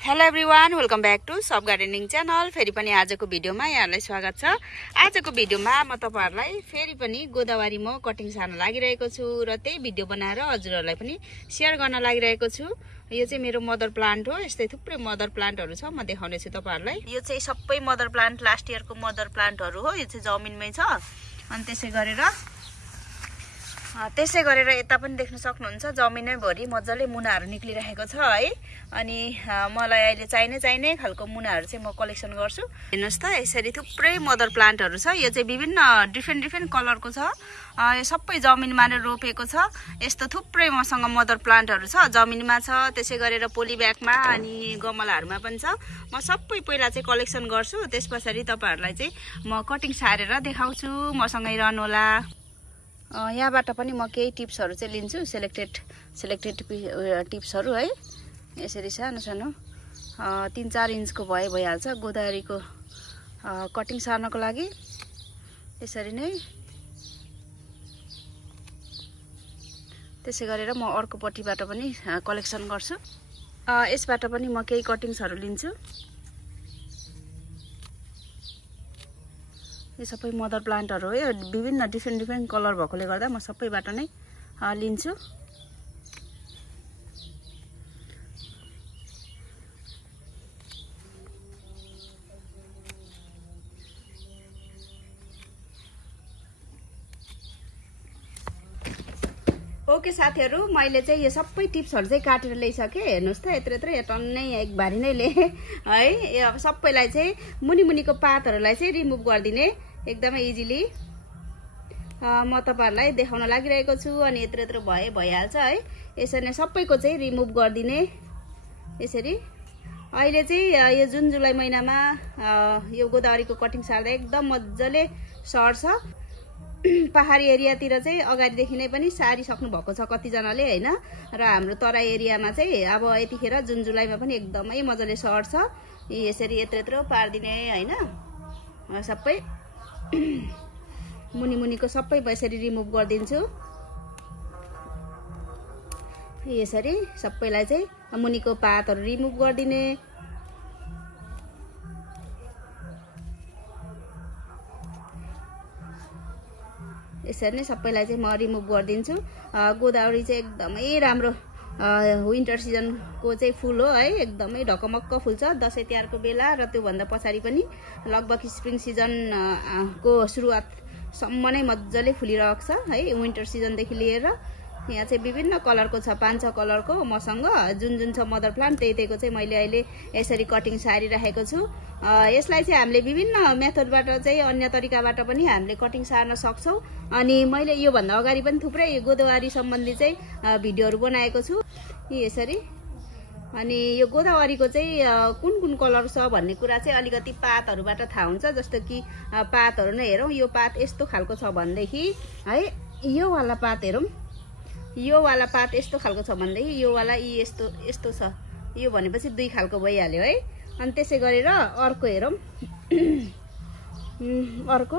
Hello everyone, welcome back to सब gardening channel. फेरि पनि आजको भिडियोमा यहाँलाई स्वागत छ। आजको भिडियोमा म तपाईहरुलाई फेरि पनि गोदावरीमा कटिङ सार्न लागिरहेको छु र त्यही भिडियो बनाएर हजुरहरुलाई पनि शेयर गर्न लागिरहेको छु। यो चाहिँ मेरो मदर प्लान्ट हो। यस्तै थुप्रै मदर प्लान्टहरु छ, म देखाउने छु तपाईहरुलाई। यो चाहिँ सबै मदर प्लान्ट लास्ट इयरको मदर प्लान्टहरु हो। यो चाहिँ जमिनमै छ। अनि त्यसै गरेर यता पनि देख्न सक्नुहुन्छ जमिनै भरि मज्जाले मुनाहरु निक्लिरहेको छ है। अनि मलाई अहिले चाहिने खालको मुनाहरु चाहिँ म कलेक्सन गर्छु। हेर्नुस् त, यसरी थुप्रै मदर प्लान्टहरु छ। यो चाहिँ विभिन्न डिफरेन्ट कलरको छ। यो सबै जमिनमा नै रोपेको छ। यस्तो थुप्रै मसँग मदर प्लान्टहरु छ। जमिनमा छ, त्यसै गरेर पोली ब्यागमा अनि गमलाहरुमा पनि छ। म सबै पहिला चाहिँ कलेक्सन गर्छु, त्यसपछि तपाईहरुलाई चाहिँ म कटिङ सारेर देखाउँछु। मसँगै रहनुहोला। यहाँबाट पनि म केही टिप्सहरु चाहिँ लिन्छु, सेलेक्टेड टिप्सहरु है। यसरी सानो 3-4 इन्चको भइहाल्छ गोदावरीको कटिङ सार्नको लागि। यसरी नै त्यसै गरेर म अर्को पट्टिबाट पनि कलेक्सन गर्छु। यसबाट पनि म केही कटिङ्सहरु लिन्छु। यो सबै मदर प्लान्टहरु हो। यो विभिन्न डिफरेन्ट कलर भएकोले गर्दा म सबैबाट नै लिन्छु। ओके साथीहरु, मैले चाहिँ यो सबै टिप्सहरु चाहिँ काटेर ल्याइसके। हेर्नुस् त, यत्रो टन्नै एक भारी नै ले है। यो अब सबैलाई चाहिँ मुनिको पातहरुलाई चाहिँ रिमुभ गर्दिने एकदमै इजिली म तपाईहरुलाई देखाउन लागिरहेको छु। अनि यत्रो भइहाल्छ है। यसरी नै सबैको चाहिँ रिमुभ गर्दिने। यसरी अहिले चाहिँ यो जुन जुलाई महिनामा यो गोदावरीको कटिङ सार्दा एकदम मज्जाले सर्छ। पहाडी एरियातिर चाहिँ अगाडिदेखि नै पनि सारिसक्नु भएको छ कतिजनाले हैन। र हाम्रो तराई एरियामा चाहिँ अब यतिखेर जुन जुलाईमा पनि एकदमै मज्जाले सर्छ। यसरी यत्रो पार्दिने हैन। सबै मुनिको सबै यसरी रिमुभ गर्दिन्छु। यसरी सबैलाई चाहिँ मुनिको पातहरु रिमुभ गर्दिने। यसरी नै सबैलाई चाहिँ म रिमुभ गर्दिन्छु। गोदावरी चाहिँ एकदमै राम्रो विन्टर सिजनको चाहिँ फुल हो है। एकदमै ढकमक्क फुल्छ दशैं तिहारको बेला र त्यो भन्दा पछाडी पनि लगभग स्प्रिङ सिजन को सुरुवातसम्म नै मज्जाले फुलिरहेको छ है। विन्टर सिजनदेखि लिएर यहाँ चाहिँ विभिन्न कलरको छ, 5-6 कलरको मसँग जुन छ मदर प्लान्ट त्यहीको चाहिँ मैले अहिले यसरी कटिङ सारिरहेको छु। यसलाई चाहिँ हामीले विभिन्न मेथडबाट चाहिँ अन्य तरिकाबाट पनि हामीले कटिङ सार्न सक्छौं। अनि मैले यो भन्दा अगाडि पनि थुप्रै गोदावरी सम्बन्धी चाहिँ भिडियोहरु बनाएको छु यसरी। अनि यो गोदावरीको चाहिँ कुन कलर छ भन्ने कुरा चाहिँ अलिकति पातहरुबाट थाहा हुन्छ। जस्तो कि पातहरु नै हेरौं, यो पात यस्तो खालको छ भन्देखि है, यो वाला पात हेरौं, यो वाला पात यस्तो खालको छ भन्देखि यो वाला यस्तो छ, यो भनेपछि दुई खालको भइहाल्यो है। अनि त्यसै गरेर अर्को हेरौं, अर्को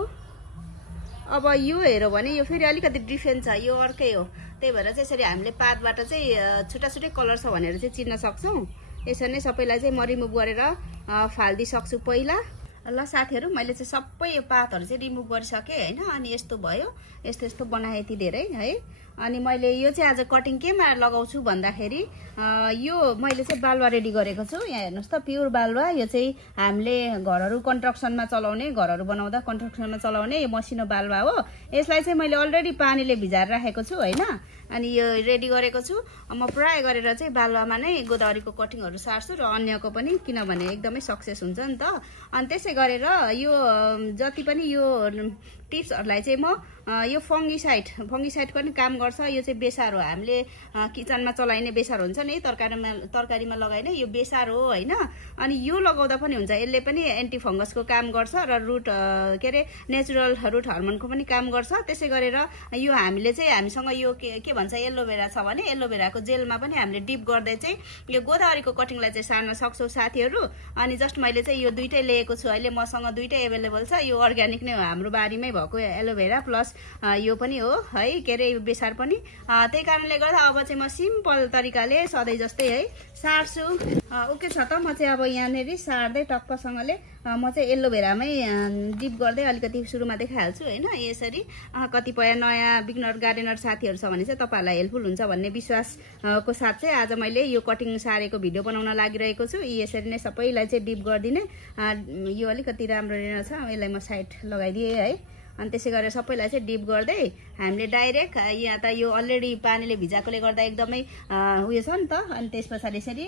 अब यो हेरौं भने यो फेरि अलिकति डिफरेन्ट छ, यो अर्कै हो। त्यही भएर चाहिँ यसरी हामीले पातबाट चाहिँ छुट्टै कलर छ भनेर चाहिँ चिन्न सक्छौं। यसरी नै सबैलाई चाहिँ म रिमुभ गरेर फाल्दि सक्छु पहिला। ल साथीहरु, मैले चाहिँ सबै यो पातहरु चाहिँ रिमुभ गरिसके हैन। अनि यस्तो भयो, यस्तो बनाए यति धेरै है। अनि मैले यो चाहिँ आज कटिङ केमा लगाउँछु भन्दाखेरि यो मैले चाहिँ बालुवा रेडी गरेको छु। यहाँ हेर्नुस् त, प्योर बालुवा। यो चाहिँ हामीले घरहरु कन्स्ट्रक्सनमा चलाउने, घरहरु बनाउँदा कन्स्ट्रक्सनमा चलाउने यो मसिनो बालुवा हो। यसलाई चाहिँ मैले अलरेडी पानीले भिजाएर राखेको छु हैन। अनि यो रेडी गरेको छु। म प्राय गरेर चाहिँ बालुवामा नै गोदावरीको कटिङहरु सार्छु र अन्यको पनि, किनभने एकदमै सक्सेस हुन्छ नि त। अनि त्यसै गरेर यो जति पनि यो टिप्सहरुलाई चाहिँ म यो फंगिसाइड पनि काम गर्छ। यो चाहिँ बेसार हो, हामीले किचनमा चलाइने बेसार हुन्छ नि, तरकारीमा लगाइने यो बेसार हो हैन। अनि यो लगाउँदा पनि हुन्छ, यसले पनि एन्टी फंगसको काम गर्छ र रुट के रे नेचुरल रुट हार्मोनको पनि काम गर्छ। त्यसै गरेर यो हामीले चाहिँ हामीसँग यो के भन्छ एलोभेरा छ भने एलोभेराको जेलमा पनि हामीले डिप गर्दै चाहिँ यो गोदावरीको कटिङलाई चाहिँ सार्न सक्छौं साथीहरु। अनि जस्ट मैले चाहिँ यो दुईटै लिएको छु अहिले, मसँग दुईटै अवेलेबल छ। यो अर्ग्यानिक नै हो, हाम्रो बारीमै भएको एलोभेरा प्लस यो पनि हो है के अरे बेसार पनि त्यही कारणले गर्दा अब चाहिँ म सिम्पल तरिकाले सधैँ जस्तै है सार्छु ओके छ त म चाहिँ अब यहाँनेरि सार्दै टक्कसँगले म चाहिँ एलोभेरामै डिप गर्दै अलिकति सुरुमा देखाइहाल्छु हैन यसरी कतिपय नयाँ बिगनर गार्डनर साथीहरु छ भने चाहिँ तपाईहरुलाई हेल्पफुल हुन्छ भन्ने विश्वासको साथ चाहिँ आज मैले यो कटिङ सारेको भिडियो बनाउन लागिरहेको छु यसरी नै सबैलाई चाहिँ डिप गर्दिने यो अलिकति राम्रो रहेछ यसलाई म साइड लगाइदिए है अनि त्यसै गरेर सबैलाई चाहिँ डिप गर्दै हामीले डाइरेक्ट यहाँ त यो अलरेडी पानीले भिजाएकोले गर्दा एकदमै उयो छ नि त अनि त्यसपछि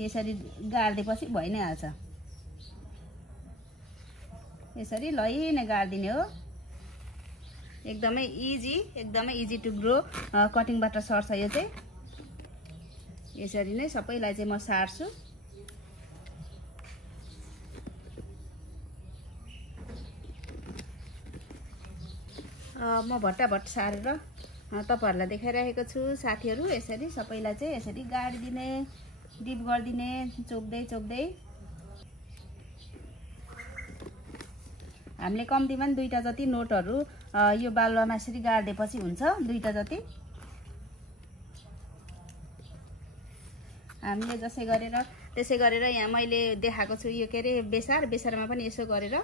यसरी गाड्दिएपछि भइ नै हाल्छ यसरी लैनै गाड्दिने हो एकदमै इजी टु ग्रो कटिङबाट सर्छ यो चाहिँ यसरी नै सबैलाई चाहिँ म सार्छु म भट्टाभट सारेर तपाईहरुलाई देखाइरहेको छु साथीहरु यसरी सबैलाई चाहिँ यसरी गाडिदिने डिप गर्दिने चोक्दै हामीले कम्तीमा पनि 2टा जति नोटहरु यो बालुवामा यसरी गाड्देपछि हुन्छ 2टा जति हामीले त्यसै गरेर यहाँ मैले देखाएको छु यो के अरे बेसारमा पनि यसो गरेर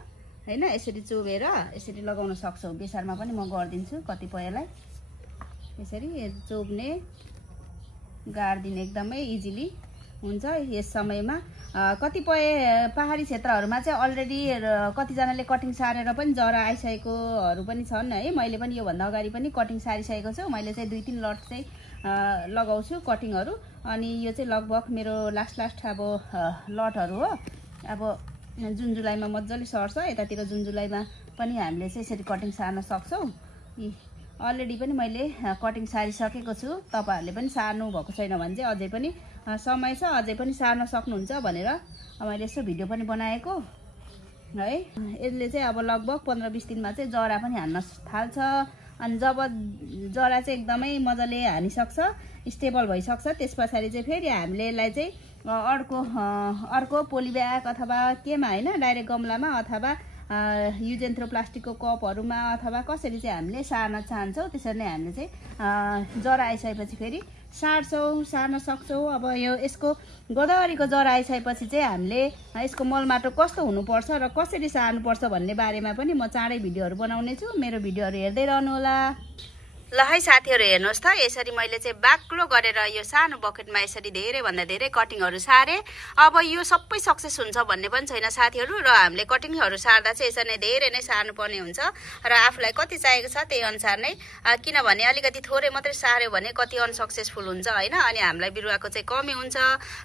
हैन यसरी चोबेर यसरी लगाउन सक्छौ बेसारमा पनि म गर्दिन्छु कतिपयलाई यसरी चोब्ने गाड्दिने एकदमै इजिली हुन्छ यस समयमा कतिपय पहाडी क्षेत्रहरुमा चाहिँ अलरेडी कतिजनाले कटिङ सारेर पनि जरा आइसकेकोहरु पनि छन् है मैले पनि यो भन्दा अगाडि पनि कटिङ सारिसकेको छु मैले चाहिँ 2-3 लट चाहिँ लगाउँछु कटिङहरु अनि यो चाहिँ लगभग मेरो लास्ट अब लटहरु हो अब जुन जुलाईमा मज्जाले सर्छ यतातिर जुन जुलाईमा पनि हामीले चाहिँ यसरी कटिङ सार्न सक्छौ अलरेडी पनि मैले कटिङ सारिसकेको छु तपाईहरुले पनि सार्नु भएको छैन भने चाहिँ अझै पनि समय छ अझै पनि सार्न सक्नुहुन्छ भनेर मैले यसो भिडियो पनि बनाएको है यसले चाहिँ अब लगभग 15-20 दिनमा चाहिँ जरा पनि हान्न थाल्छ अनि जब जरा चाहिँ एकदमै मजाले हानिसक्छ स्टेबल भइसक्छ त्यसपछि चाहिँ फेरि हामीले यसलाई चाहिँ अर्को पोलिब्याग अथवा केमा हैन डाइरेक्ट गमलामा अथवा युजेन्थ्रो प्लास्टिकको कपहरुमा अथवा कसरी चाहिँ हामीले सार्न चाहन्छौं त्यसरी नै हामीले चाहिँ जरा आइसकेपछि फेरि सार्न सक्छौं अब यो यसको गोदावरीको जरा आइसकेपछि चाहिँ हामीले यसको मलमाटो कस्तो हुनुपर्छ र कसरी सार्नुपर्छ भन्ने बारेमा पनि म चाँडै भिडियोहरु बनाउने छु मेरो भिडियोहरु हेर्दै रहनु होला ल है साथीहरु हेर्नुस् त यसरी मैले चाहिँ बाक्लो गरेर यो सानो बकेटमा यसरी धेरै भन्दा धेरै कटिङहरु सारे अब यो सबै सक्सेस हुन्छ भन्ने पनि छैन साथीहरु र हामीले कटिङहरु सार्दा चाहिँ यसरी नै धेरै नै सार्नु पर्ने हुन्छ र आफुलाई कति चाहिएको छ त्यही अनुसार नै किनभने अलिकति थोरै मात्रै सार्यो भने कति अनसक्सेसफुल हुन्छ हैन अनि हामीलाई बिरुवाको चाहिँ कमी हुन्छ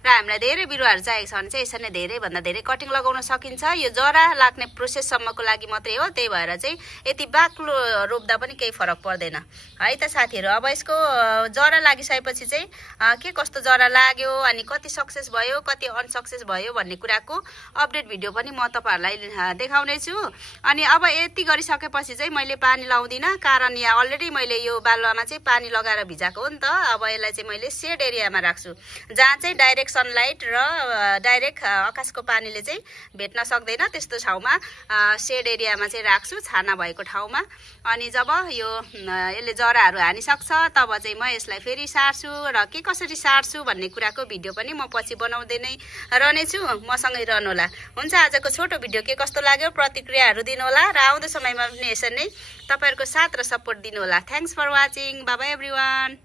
र हामीलाई धेरै बिरुवाहरु चाहिएको छ भने चाहिँ यसरी नै धेरै भन्दा धेरै कटिङ लगाउन सकिन्छ यो जरा लाग्ने प्रोसेस सम्मको लागि मात्रै हो त्यही भएर चाहिँ यति बाक्लो रोप्दा पनि केही फरक पर्दैन है त साथीहरु अब यसको जरा लागिसकेपछि चाहिँ के कस्तो जरा लाग्यो अनि कति सक्सेस भयो कति अनसक्सेस भयो भन्ने कुराको अपडेट भिडियो पनि म तपाईहरुलाई देखाउने छु अनि अब यति गरिसकेपछि चाहिँ मैले पानी लाउँदिन कारण यहाँ अलरेडी मैले यो बालुवामा चाहिँ पानी लगाएर भिजाएको हो नि त अब यसलाई चाहिँ मैले शेड एरियामा राख्छु जहाँ चाहिँ डाइरेक्ट सनलाइट र डाइरेक्ट आकाशको पानीले चाहिँ भेट्न सक्दैन त्यस्तो ठाउँमा शेड एरियामा चाहिँ राख्छु छाना भएको ठाउँमा अनि जब यो यसले जराहरु हानिसक्छ तब चाहिँ म यसलाई फेरि सार्छु र के कसरी सार्छु भन्ने कुराको भिडियो पनि म पछि बनाउँदै नै रहनेछु मसँगै रहनु होला हुन्छ आजको छोटो भिडियो के कस्तो लाग्यो प्रतिक्रियाहरु दिनु होला र आउँदो समयमा पनि यसरी नै तपाईहरुको साथ र सपोर्ट दिनु होला thanks for watching bye bye everyone